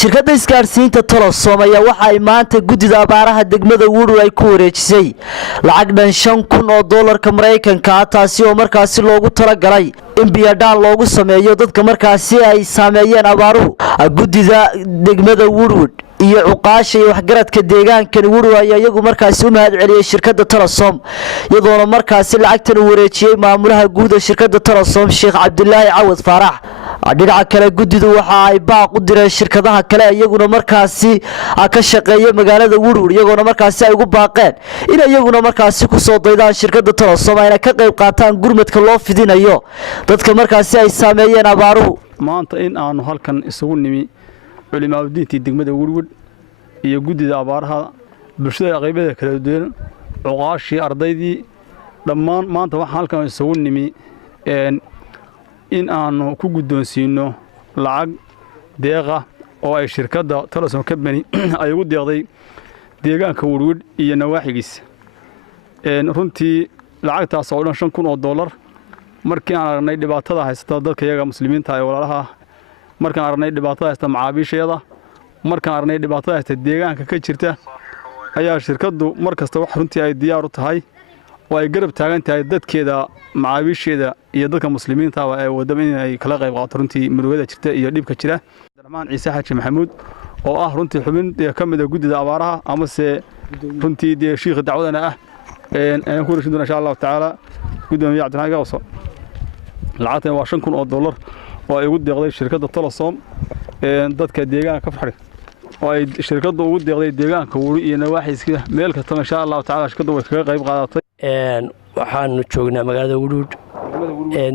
shirkadda isgaarsiinta Telesom ayaa waxa ay maanta gudida abaaraha degmada Woodwood ay ku wareejisay lacag dhan $5,000 Mareykanka ah taasi oo markaasi loogu talagalay in biyadhaan loogu sameeyo dadka markaasi ay saameeyeen abaaruhu. Gudida degmada Woodwood iyo cuqaasha iyo waxgaradka deegaanka Woodwood ayaa iyagu markaasi u mahad celiyay shirkadda Telesom iyadoona markaasi lacagtan u wareejiyay maamulaha guud ee shirkadda Telesom Sheekh Cabdillaahi Cawad Faarax. dhinaca kale gudidu waxa ay baaq u direen shirkadaha kale iyaguna markaasi ka shaqeeya magaalada Woodwood iyagoona markaasi ay ugu baaqeen in iyaguna markaasi ku soo daydaan shirkadda Telesom ay ka qayb qaataan gurmadka loo fidinayo dadka markaasi ay saameeyeen abaaruhu. maanta in aanu halkan isugu nimi culimada diinta degmada Woodwood iyo gudida abaaraha bulshada qaybada kala duwan cuqaashii ardaydii dhammaan maanta waxaan halkan isugu nimi in aanu ku guddoonsiino lacag deeqa oo ay shirkadda Telesom Company ay ugu deeqday deegaanka Woodwood iyo nawaaxigiisa runtii lacagtaas oo dhan $5,000 markii aan aragnay dhibaatada haysata dadka iyaga muslimiinta ay walaalaha markaan aragnay dhibaatada haysata macaamiisheeda markaan aragnay dhibaatada haysata deegaanka ka jirta ayaa shirkaddu markasta wax runtii ay diyaar u tahay oo ay garab taagan tahay dadkeeda macaamiisheeda iyo dadka muslimiinta ah ee wadada in ay kala qayb qaato runtii murugada jirta iyo dhibka jira. Dhammaan Ciise Xaaji Maxamuud oo ah runtii xubin ka mid ah gudida abaaraha ama se runtii sheekh dacwadana ah aan ku rashin doona insha Allah taala gudoomiye Cabdiraxmaan Gawso lacagtan waa $5,000 oo ay ugu deeqday shirkadda Telesom dadka deegaanka ka fadhiya oo ay shirkaddu ugu deeqday deegaanka Woodwood iyo nawaaxiiska meel kasta insha Allah taala shirkaddu way kaga qayb qaadatay. waxaanu joognaa magaalada Woodwood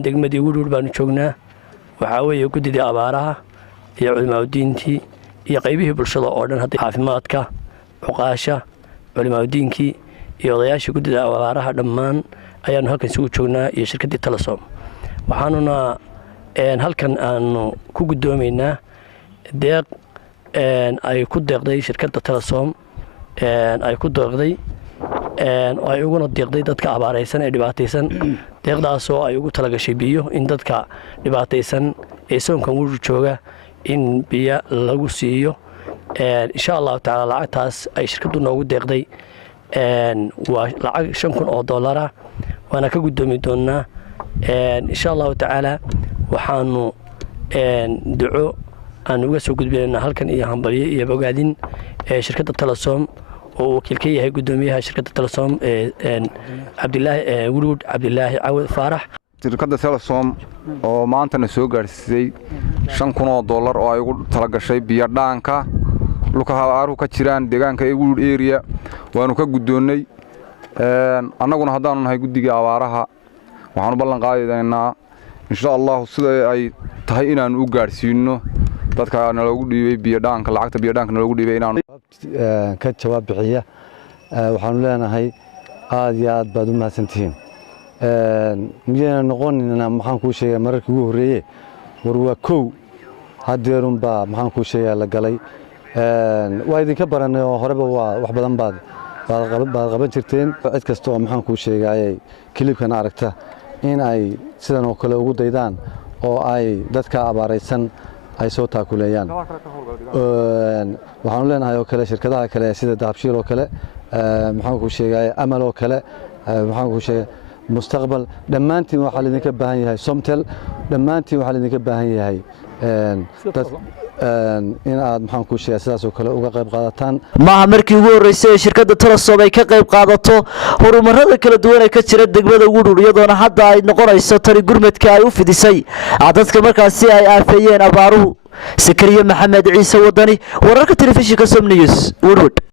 degmadii Woodwood baanu joognaa waxa weeye gudida abaaraha iyo culimada diintii iyo qaybihii bulshada oo dhan hadda caafimaadka cuqaasha culimada diintii iyo odayaasha gudida abaaraha dhammaan ayaanu halkan isugu joognaa iyo shirkadda Telesom waxaanuna halkan aanu ku gudoomeynaa deeq ay ku deeqday shirkadda Telesom ay ku deeqday ay uguna deeqday dadka abaaraysan ee dhibaataysan deeqdaas oo ay ugu talagashay biyo in dadka dhibaataysan ee soonkan Woodwood jooga in biyo lagu siiyo insha Allah taala lacagtaas ay shirkaddu noogu deeqday waa lacag $5,000 waana ka gudoomi doonaa insha Allah taala waxaanu duco aan uga soo gudbinayna halkan iyo hambaliyo iyo bogaadin shirkadda Telesom oo wakiil ka yahay gudoomiyaha shirkadda Telesom Cabdillaahi Woodwood Cabdillaahi Cawad Faarax. shirkadda Telesom oo maanta soo gaarsiisay $5,000 oo ay ugu talagashay biyadhaanka dhulka abaaruhu ka jiraan deegaanka Woodwood area waanu ka gudoonay annaguna haddaanu nahay gudiga abaaraha waxaanu ballan qaadaynaa insha Allah sida ay tahay inaan u gaarsiino dadka nalagu dhiibay biyadhaanka lacagta biyadhaanka nalagu dhiibay inaan ka jawaab bixiya waxaanu leenahay aad iyo aad baad u mahadsantihiin miyayna noqonina maxaan kuu sheegay mararkii ugu horreeyay war waa kow hadeerun baa maxaan kuu sheegay la galay waa idinka baranay oo horeba waa wax badan baad qaban jirteen cid kasta oo maxaan kuu sheegay kilibkan aragta in ay sidan oo kale ugu daydaan oo ay dadka abaaraysan ay soo taakuleeyaan waxaanu leenahay oo kale shirkadaha kale sida Dahabshiil oo kale maxaan ku sheegay Amal oo kale maxaan ku sheegay mustaqbal dhammaantiin waxa la idinka baahan yahay Somtel dhammaantiin waxa la idinka baahan yahay in aad maxaan ku sheegay sidaas oo kale uga qayb qaadataan maaha markii ugu horeysay shirkadda Telesom ay ka qayb qaadato horumarada kala duwan ee ka jira degmada Woodwood iyadoona hadda ay noqonayso tani gurmadka ay u fidisay dadka markaasi ay aafeeyeen abaaruhu. Sakariya Maxamed Ciise Wadani wararka telefishinka Som News Woodwood.